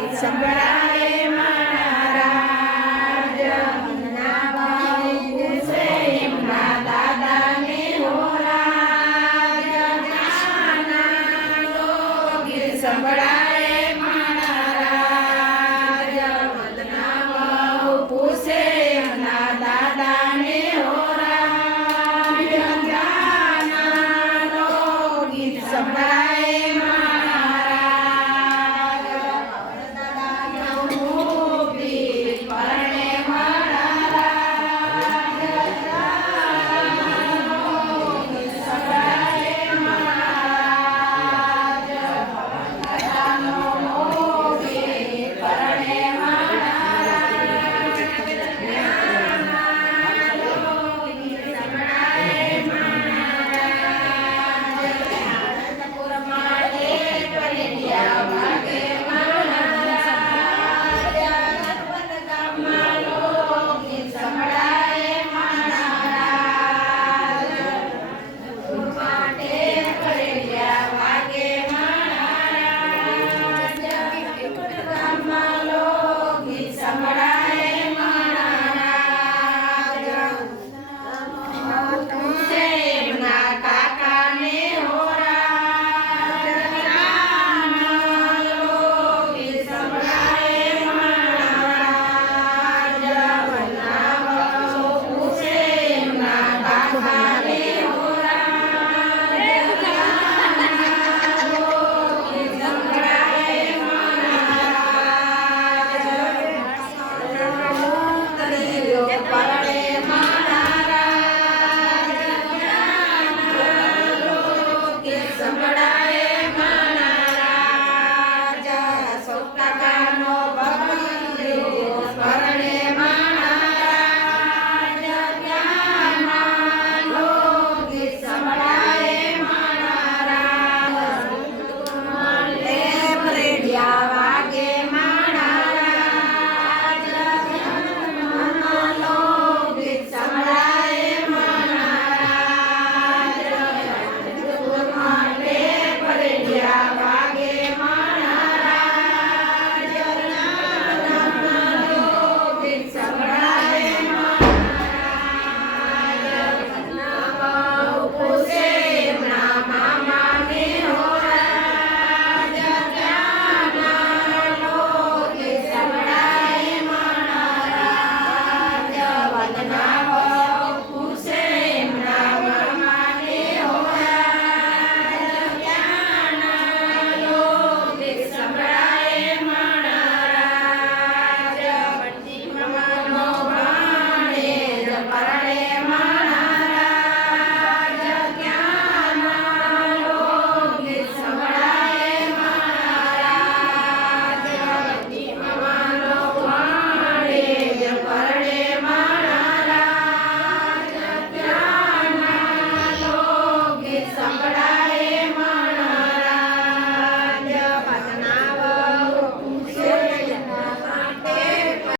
ગીત સંભળાય